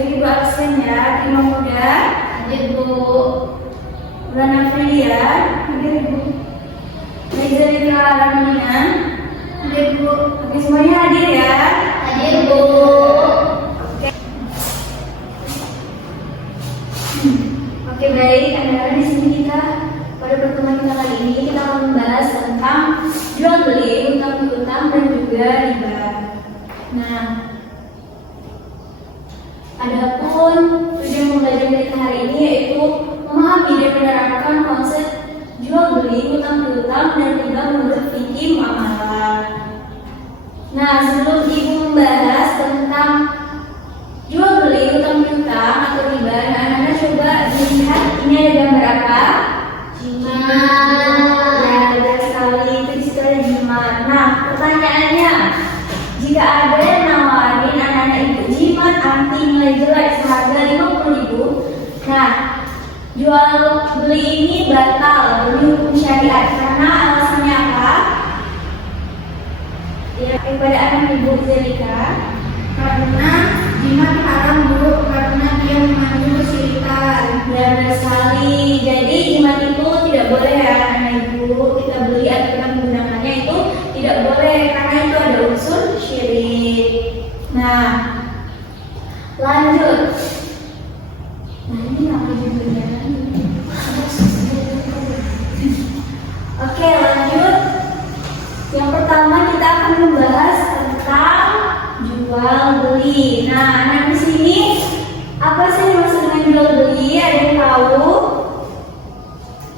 Bagi Bu absen ya, terima muda. Hadir Bu. Bulan Afrilia, hadir Bu. Rizalika Ramina, hadir Bu. Oke, semuanya hadir ya. Hadir Bu. Oke baik, anak-anak di sini kita pada pertemuan kita kali ini kita akan membahas tentang jual beli, utang piutang dan juga riba. Nah, adapun tujuan pembelajaran kita hari ini yaitu memahami dan menerapkan konsep jual beli, utang piutang dan riba menurut fikih muamalah. Nah, sebelum ibu membahas tentang jual beli, utang piutang atau riba, nah anak-anak coba dilihat ini ada gambar apa? Jimat. Nah, benar sekali, itu di situ ada jimat. Nah, pertanyaannya, jika ada yang nawarin anak-anak itu jimat anti nilai jelek seharga 50.000, nah jual beli ini batal demi hukum syariat karena alasannya apa? Ya, kepada anak ibu Zelika. Karena jimat haram Bu, karena dia mengandung kesyirikan. Benar sekali. Jadi jimat itu tidak boleh ya anak ibu, kita beli atau kita menggunakannya itu tidak boleh karena itu ada unsur syirik. Nah, lanjut. Nah, ini apa judulnya? Oke, lanjut. Yang pertama kita akan membahas tentang jual beli. Nah, anak di sini apa sih yang maksud dengan jual beli? Ada yang tahu?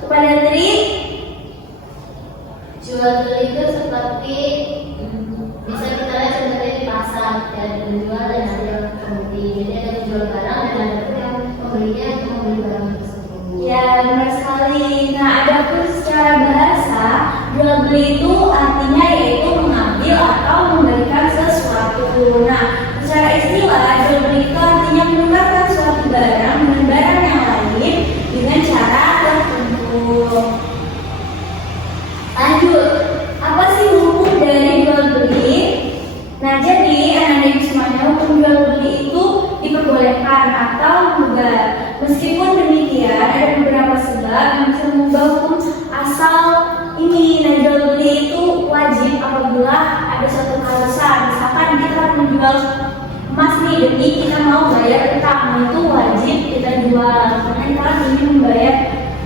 Kepada Tri? Jual beli itu seperti bisa kita lihat sebenarnya di pasar, ada penjual dan ada pembeli. Jadi ada penjual barang dan ada yang pembelinya untuk membeli barang tersebut. Ya, benar sekali. Nah, adapun secara bahasa, jual beli itu artinya yaitu mengambil atau memberikan sesuatu. Nah, secara istilah, jual beli itu artinya menukarkan suatu barang dengan barang yang lain dengan cara tertentu. Lanjut, apa sih hukum dari jual beli? Nah, jadi anak-anak semuanya hukum jual beli itu diperbolehkan atau enggak. Meskipun demikian, ada beberapa sebab yang bisa mengubah hukum asal ini. Nah, jual beli itu wajib apabila ada suatu keharusan. Misalkan kita harus menjual emas nih demi kita mau bayar utang, itu wajib kita jual karena kita ingin membayar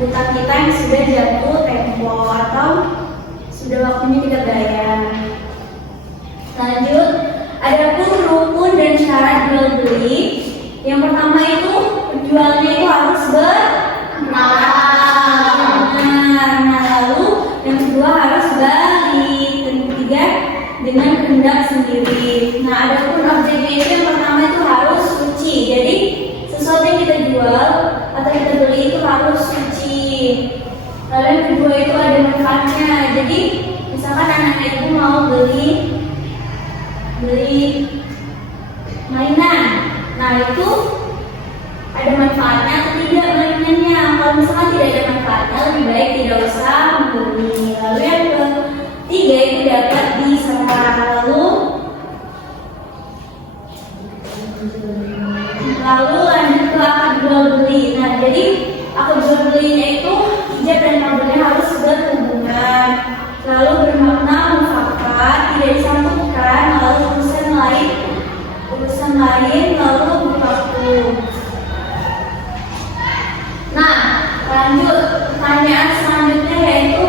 utang kita yang sudah jatuh tempo atau sudah waktunya kita bayar. Lanjut, adapun rukun dan syarat jual beli. Yang pertama itu penjualnya itu harus Mahal. Nah, lalu yang kedua harus balik, dan yang ketiga dengan kehendak sendiri. Nah, adapun objeknya itu yang pertama itu harus suci. Jadi sesuatu yang kita jual atau kita beli itu harus suci. Lalu yang kedua itu ada manfaatnya. Jadi misalkan anak-anak itu mau beli mainan, nah itu ada manfaatnya atau tidak mainannya. Kalau misalkan tidak ada manfaatnya, lebih baik tidak usah membeli. Lalu yang ketiga itu dapat disewa. Lalu lanjut ke akad jual beli. Nah, jadi akad jual belinya itu ijab dan kabulnya harus berhubungan, lalu bermakna mufakat, tidak disambungkan, lalu urusan lain lalu berlaku. Nah, lanjut pertanyaan selanjutnya yaitu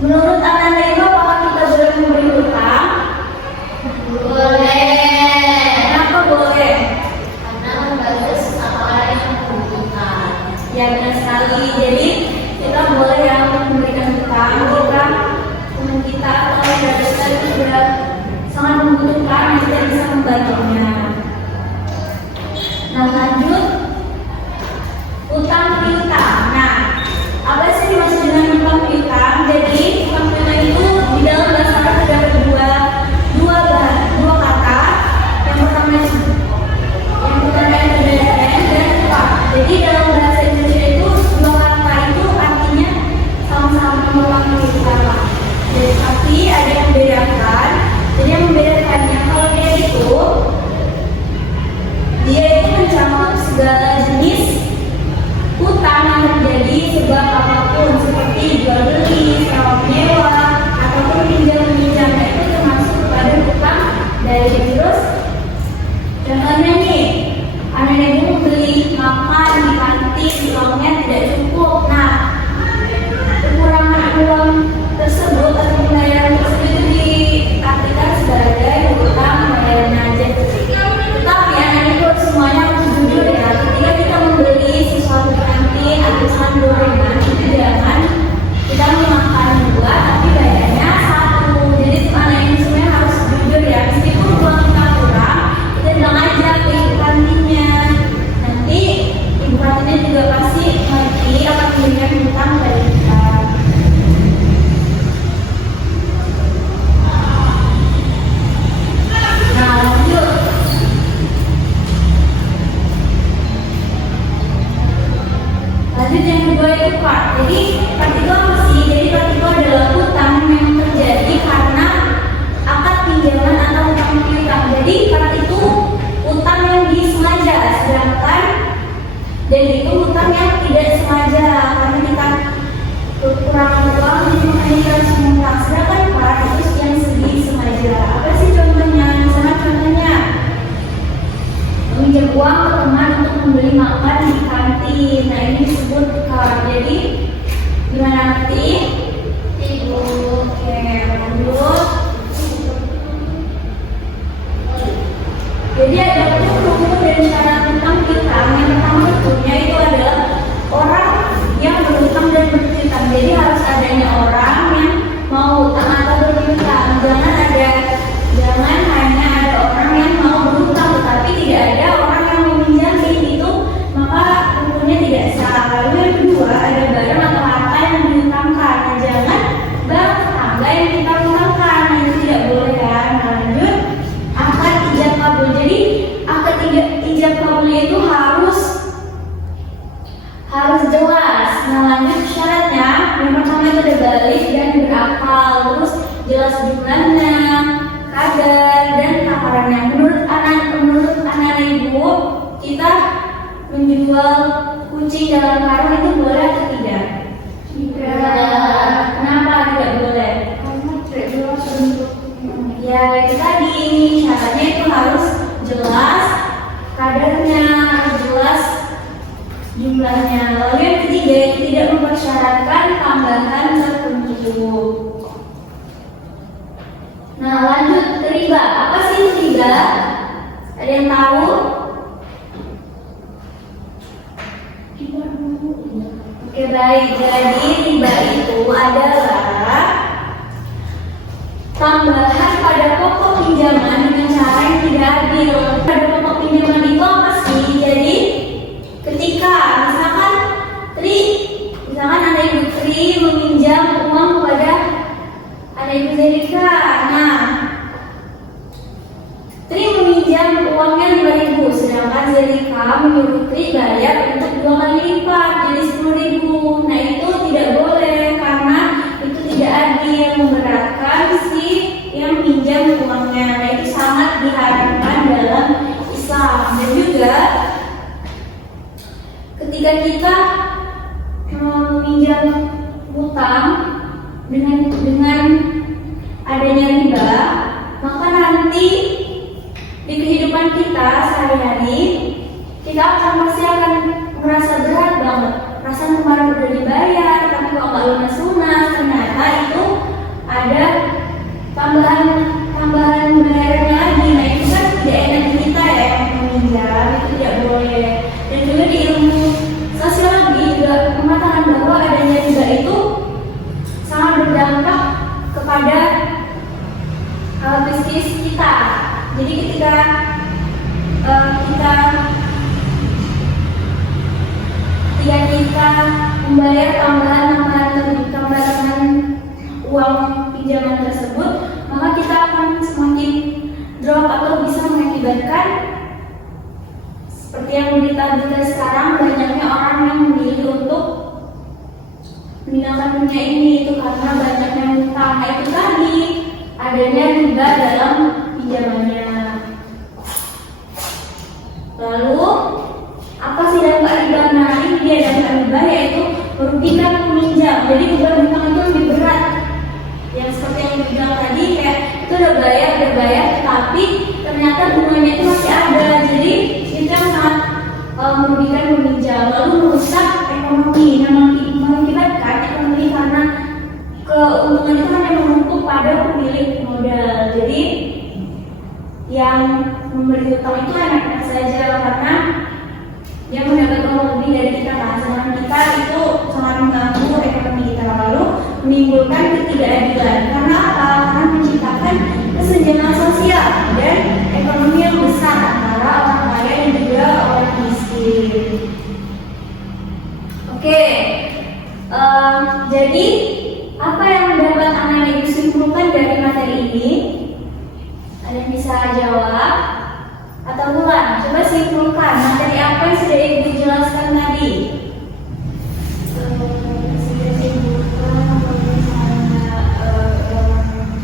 menurut anak-anak ibu apakah kita boleh memberi hutang? Boleh. Kenapa boleh? Karena membantu sesama orang yang membutuhkan. Ya, benar sekali. Jadi kita boleh yang memberikan hutang jika teman kita atau saudara kita itu sudah sangat membutuhkan dan tidak bisa membantunya. Nah, lanjut utang piutang. Nah, apa sih dimaksud dengan utang piutang? Jadi utang piutang itu di dalam bahasa Arab ada dua kata. Yang pertama itu dan utang. Jadi dalam bahasa Indonesia itu dua kata itu artinya sama-sama utang piutang. Jadi tapi ada yang membedakan. Jadi yang membedakannya kalau dia itu mencakup bulannya, kadar, dan takarannya. Menurut anak ibu, kita menjual kucing dalam karung itu boleh atau tidak? Tidak. Kenapa tidak boleh? Karena tidak jelas bentuknya. Ya itu tadi, syaratnya itu harus jelas kadarnya, jelas jumlahnya. Lalu yang ketiga, tidak mempersyaratkan tambahan tertentu. Nah lanjut ke riba. Apa sih riba? Ada yang tahu? Oke baik, jadi riba itu adalah tambahan pada pokok pinjaman dengan cara yang tidak adil. Pada pokok pinjaman itu apa sih? Jadi ketika misalkan anak ibu Tri meminjam uang kepada anak ibu Zerika. Nah, Tri meminjam uangnya 5.000, sedangkan Zerika menyuruh Tri bayar untuk 2 kali lipat, jadi 10.000. Nah itu tidak boleh karena itu tidak adil, memberatkan si yang pinjam uangnya. Nah itu sangat diharamkan dalam Islam. Dan juga ketika kita meminjam hutang dengan adanya riba, maka nanti di kehidupan kita sehari-hari kita pasti akan merasa berat banget. Perasaan kemarin udah dibayar, tapi kalau nggak lunas, ternyata itu ada tambahan bayarannya lagi. Nah itu kan tidak enak di kita ya, yang meminjam itu tidak boleh. Dan juga di ilmu sosiologi juga mengatakan bahwa adanya riba itu sangat berdampak kepada bisnis kita. Jadi ketika kita membayar tambahan uang pinjaman tersebut, maka kita akan semakin drop atau bisa mengakibatkan seperti yang berita-berita sekarang, banyaknya orang yang memilih untuk meninggalkan dunia ini itu karena banyaknya hutang. Nah itu tadi adanya riba dalam pinjamannya. Lalu apa sih dampak riba? Nah ini dia dampak riba, yaitu merugikan peminjam. Jadi beban hutang itu lebih berat. Yang seperti yang dibilang tadi, kayak itu udah bayar, tapi ternyata bunganya itu masih ada. Jadi itu yang sangat merugikan peminjam. Lalu merusak ekonomi, yang mengakibatkan ekonomi karena keuntungan itu hanya menumpuk pada pemilik modal. Jadi yang memberi hutang itu enak-enak saja karena dia mendapat uang lebih dari kita kan, sedangkan kita itu sangat mengganggu ekonomi kita, lalu menimbulkan ketidakadilan. Karena apa? Karena menciptakan kesenjangan sosial dan ekonomi yang besar antara orang kaya dan juga orang miskin. Oke, jadi apa yang dapat anak ibu simpulkan dari materi ini? Ada yang bisa jawab? Atau bukan? Coba simpulkan materi apa yang sudah ibu jelaskan tadi. Sudah simpulkan misalnya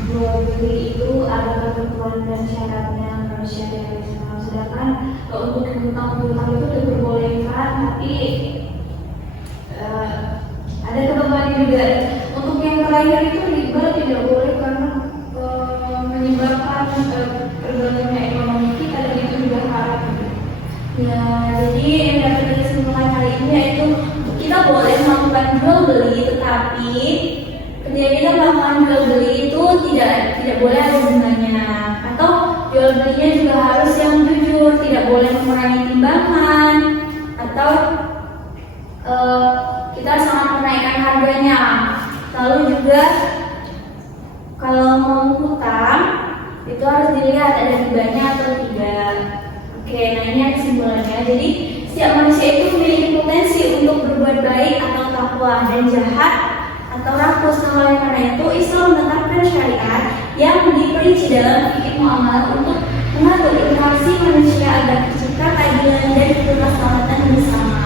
jual beli itu ada ketentuan dan syaratnya harus syariah Islam. Sedangkan untuk hutang itu diperbolehkan, tapi ada ketentuan juga. Untuk yang terakhir itu riba tidak boleh karena menyebabkan terganggunya ekonomi kita, dan itu juga haram. Ya, jadi yang dapat kita simpulkan hari ini yaitu kita boleh melakukan jual beli, tetapi ketika kita melakukan jual beli itu tidak boleh ada bunganya, atau jual belinya juga harus yang jujur, tidak boleh mengurangi timbangan, atau kita sangat menaikkan harganya. Lalu juga kalau mau hutang itu harus dilihat ada ribanya atau tidak. Oke, nah ini kesimpulannya. Jadi setiap manusia itu memiliki potensi untuk berbuat baik atau takwa dan jahat atau rakus. Nah, oleh karena itu Islam menetapkan syariat yang diperinci dalam fikih muamalah untuk mengatur interaksi manusia agar tercipta keadilan dan keselamatan bersama.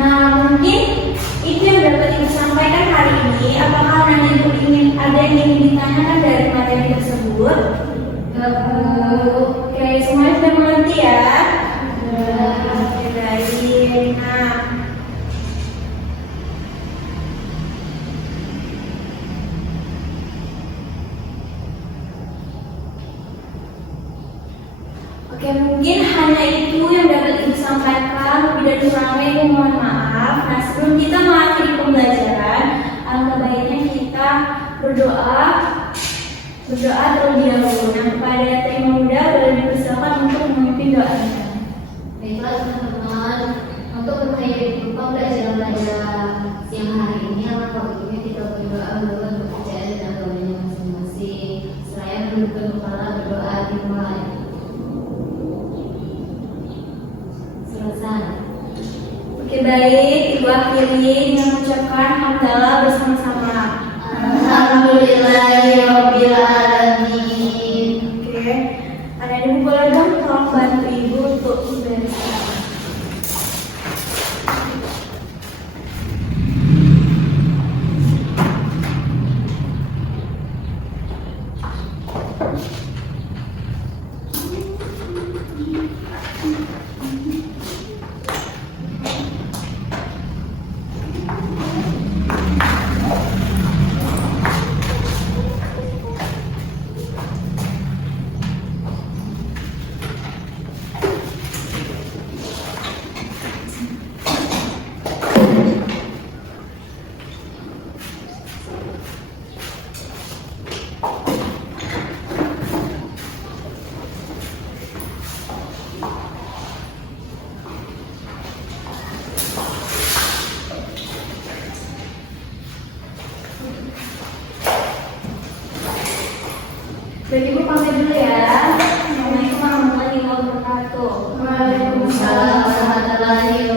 Nah, mungkin itu yang dapat ibu sampaikan hari ini. Apakah ada yang ingin ditanyakan dari gabut? Oke, semuanya sudah mengerti ya? Oke, baik. Nah, oke, mungkin hanya itu yang dapat Ibu sampaikan. Lebih dari kurangnya Ibu mohon maaf. Nah, sebelum kita mengakhiri pembelajaran, alangkah baiknya kita berdoa terlebih dahulu. Nah, kepada tim muda boleh dipersilakan untuk memimpin doanya. Baiklah teman-teman, untuk mengakhiri pembelajaran pada siang hari ini, alangkah baiknya kita berdoa menurut kepercayaan dan agamanya masing-masing. Seraya menundukkan kepala berdoa dimulai. Selesai. Oke, baik. Ibu akhiri dengan mengucapkan hamdalah bersama-sama. Alhamdulillahirabbil alamin. Oke. Ada Ibu boleh dong tolong bantu Ibu untuk membereskan. Baik, Ibu pamit dulu ya. Assalamualaikum warahmatullahi wabarakatuh. Waalaikumsalam warahmatullahi